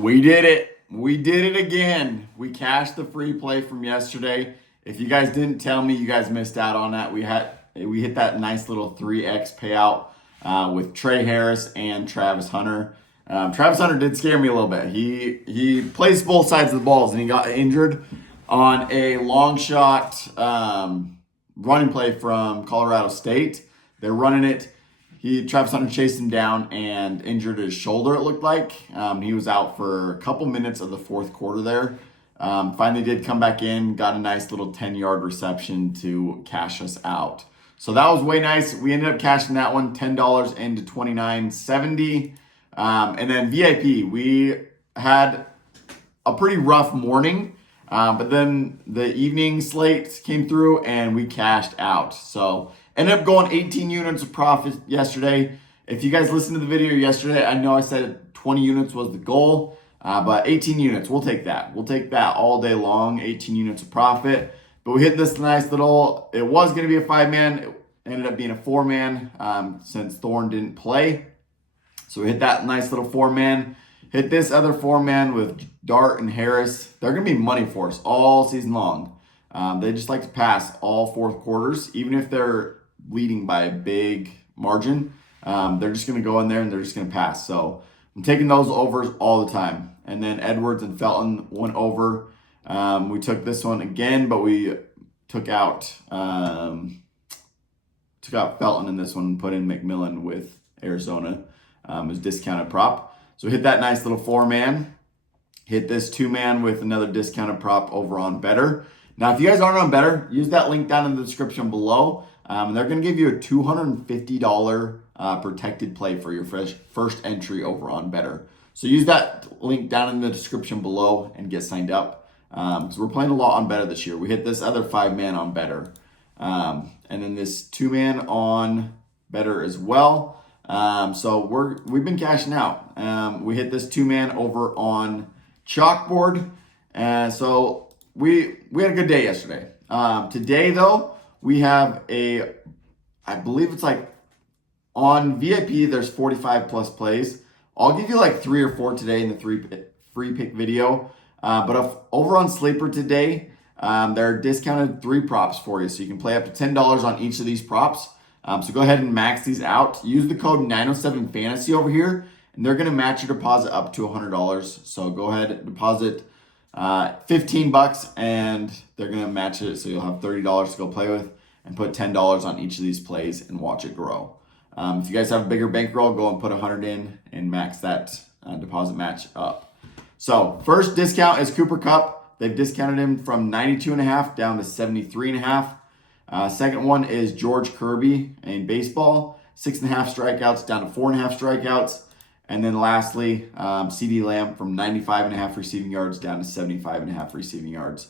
We did it. We did it again. We cashed the free play from yesterday. If you guys didn't tell me, you guys missed out on that. We hit that nice little 3x payout with Trey Harris and Travis Hunter. Travis Hunter did scare me a little bit. He plays both sides of the balls, and he got injured on a long shot running play from Colorado State. They're running it. Travis Hunter chased him down and injured his shoulder, it looked like. He was out for a couple minutes of the fourth quarter there. Finally did come back in, got a nice little 10-yard reception to cash us out. So that was way nice. We ended up cashing that one, $10 into $29.70. And then VIP, we had a pretty rough morning, but then the evening slate came through and we cashed out. So ended up going 18 units of profit yesterday. If you guys listened to the video yesterday, I know I said 20 units was the goal, but 18 units, we'll take that. We'll take that all day long, 18 units of profit. But we hit this nice little, it was going to be a 5-man. It ended up being a 4-man since Thorne didn't play. So we hit that nice little 4-man. Hit this other 4-man with Dart and Harris. They're going to be money for us all season long. They just like to pass all fourth quarters, even if they're leading by a big margin. They're just going to go in there and they're just going to pass. So I'm taking those overs all the time. And then Edwards and Felton went over. We took this one again, but we took out Felton in this one and put in McMillan with Arizona as discounted prop. So hit that nice little 4-man. Hit this 2-man with another discounted prop over on BETR. Now, if you guys aren't on BETR, use that link down in the description below. And they're going to give you a $250 protected play for your first entry over on BETR. So use that link down in the description below and get signed up. Because we're playing a lot on BETR this year. We hit this other 5-man on BETR. And then this 2-man on BETR as well. So we've been cashing out. We hit this 2-man over on Chalkboard. So we had a good day yesterday. Today though, we have I believe it's like on VIP, there's 45 plus plays. I'll give you like 3 or 4 today in the free pick video. But over on Sleeper today, there are discounted 3 props for you. So you can play up to $10 on each of these props. So go ahead and max these out. Use the code 907fantasy over here, and they're going to match your deposit up to $100. So go ahead and deposit $15, and they're going to match it. So you'll have $30 to go play with, and put $10 on each of these plays and watch it grow. If you guys have a bigger bankroll, go and put 100 in and max that deposit match up. So first discount is Cooper Kupp. They've discounted him from 92.5 down to 73.5. Second one is George Kirby in baseball, 6.5 strikeouts down to 4.5 strikeouts. And then lastly, CD Lamb from 95.5 receiving yards down to 75.5 receiving yards.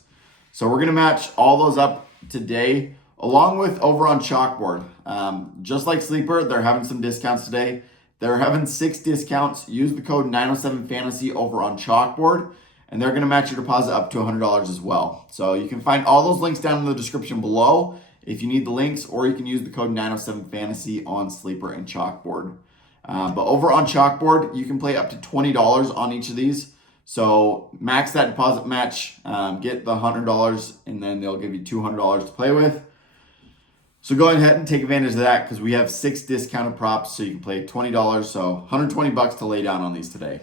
So we're going to match all those up today, along with over on Chalkboard. Just like Sleeper, they're having some discounts today. They're having 6 discounts. Use the code 907fantasy over on Chalkboard, and they're going to match your deposit up to $100 as well. So you can find all those links down in the description below if you need the links, or you can use the code 907fantasy on Sleeper and Chalkboard. But over on Chalkboard, you can play up to $20 on each of these. So max that deposit match, get the $100, and then they'll give you $200 to play with. So go ahead and take advantage of that, because we have 6 discounted props, so you can play $20. So $120 to lay down on these today.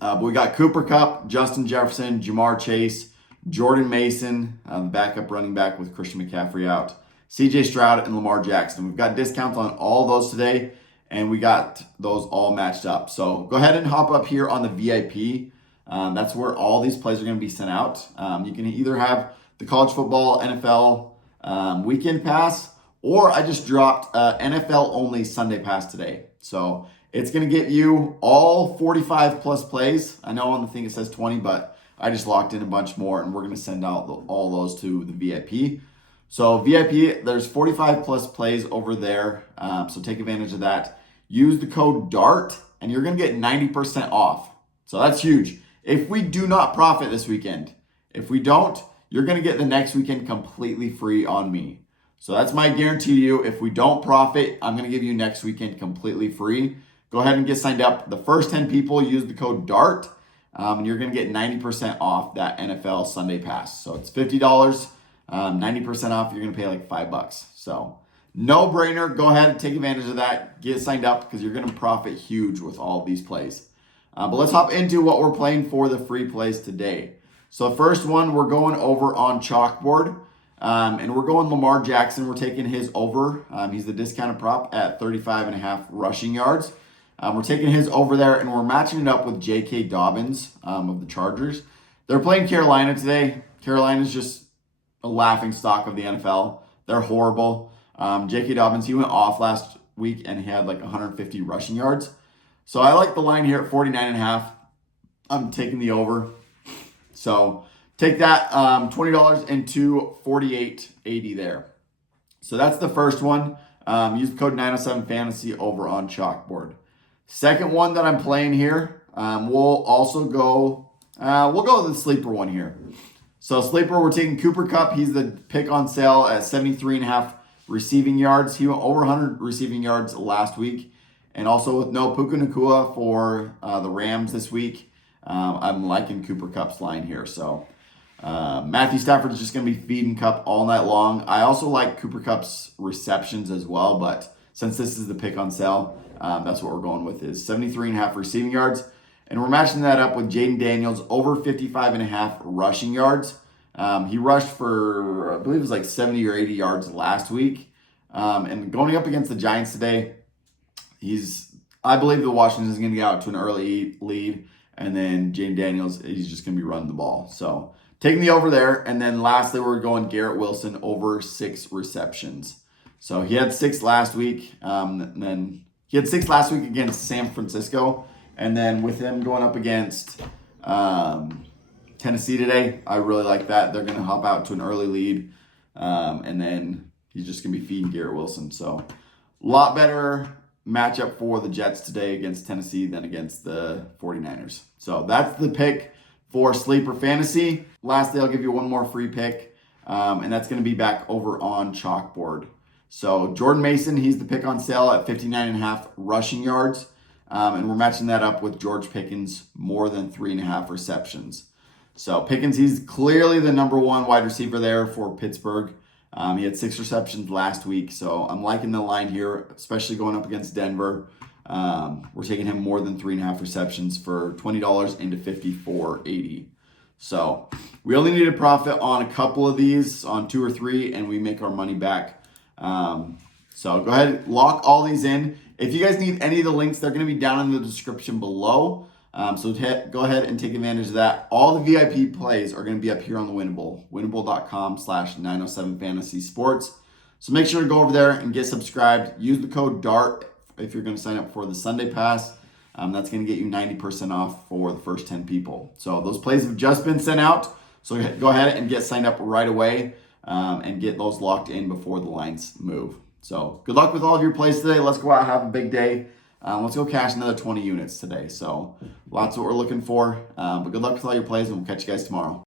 But we got Cooper Kupp, Justin Jefferson, Jamar Chase, Jordan Mason, the backup running back with Christian McCaffrey out, CJ Stroud, and Lamar Jackson. We've got discounts on all those today, and we got those all matched up. So go ahead and hop up here on the VIP. That's where all these plays are going to be sent out. You can either have the college football, NFL weekend pass, or I just dropped NFL only Sunday pass today. So it's going to get you all 45 plus plays. I know on the thing it says 20, but I just locked in a bunch more, and we're going to send out all those to the VIP. So VIP, there's 45 plus plays over there. So take advantage of that. Use the code DART, and you're going to get 90% off. So that's huge. If we do not profit this weekend, if we don't, you're going to get the next weekend completely free on me. So that's my guarantee to you. If we don't profit, I'm going to give you next weekend completely free. Go ahead and get signed up. The first 10 people use the code DART. and you're going to get 90% off that NFL Sunday pass. So it's $50, 90% off. You're going to pay like $5. So no brainer. Go ahead and take advantage of that. Get signed up because you're going to profit huge with all of these plays. But let's hop into what we're playing for the free plays today. So the first one, we're going over on Chalkboard. And we're going Lamar Jackson. We're taking his over. He's the discounted prop at 35.5 rushing yards. We're taking his over there, and we're matching it up with J.K. Dobbins of the Chargers. They're playing Carolina today. Carolina's just a laughing stock of the NFL. They're horrible. J.K. Dobbins, he went off last week, and he had like 150 rushing yards. So I like the line here at 49.5. I'm taking the over. So take that $20 into $48.80 there. So that's the first one. Use the code 907 Fantasy over on Chalkboard. Second one that I'm playing here, we'll also go. We'll go with the sleeper one here. So sleeper, we're taking Cooper Kupp. He's the pick on sale at 73.5 receiving yards. He went over 100 receiving yards last week, and also with no Puka Nacua for the Rams this week. I'm liking Cooper Kupp's line here. So Matthew Stafford is just going to be feeding Kupp all night long. I also like Cooper Kupp's receptions as well, but since this is the pick on sale, that's what we're going with is 73.5 receiving yards. And we're matching that up with Jaden Daniels over 55.5 rushing yards. He rushed for, I believe it was like 70 or 80 yards last week. And going up against the Giants today, I believe the Washington is going to get out to an early lead. And then Jaden Daniels, he's just going to be running the ball. So taking the over there. And then lastly, we're going Garrett Wilson over 6 receptions. So he had 6 last week. And then he had 6 last week against San Francisco. And then with him going up against Tennessee today, I really like that. They're going to hop out to an early lead. And then he's just going to be feeding Garrett Wilson. So a lot better matchup for the Jets today against Tennessee than against the 49ers. So that's the pick for Sleeper Fantasy. Lastly, I'll give you one more free pick, and that's going to be back over on Chalkboard. So Jordan Mason, he's the pick on sale at 59.5 rushing yards, and we're matching that up with George Pickens, more than 3.5 receptions. So Pickens, he's clearly the number one wide receiver there for Pittsburgh. He had 6 receptions last week, so I'm liking the line here, especially going up against Denver. We're taking him more than 3.5 receptions for $20 into $54.80. So we only need a profit on a couple of these, on 2 or 3, and we make our money back. So go ahead, lock all these in. If you guys need any of the links, they're going to be down in the description below. So go ahead and take advantage of that. All the VIP plays are going to be up here on the Winible, winible.com/907fantasysports. So make sure to go over there and get subscribed. Use the code DART if you're going to sign up for the Sunday Pass. That's going to get you 90% off for the first 10 people. So those plays have just been sent out. So go ahead and get signed up right away and get those locked in before the lines move. So good luck with all of your plays today. Let's go out and have a big day. Let's go cash another 20 units today. So lots of what we're looking for. But good luck with all your plays, and we'll catch you guys tomorrow.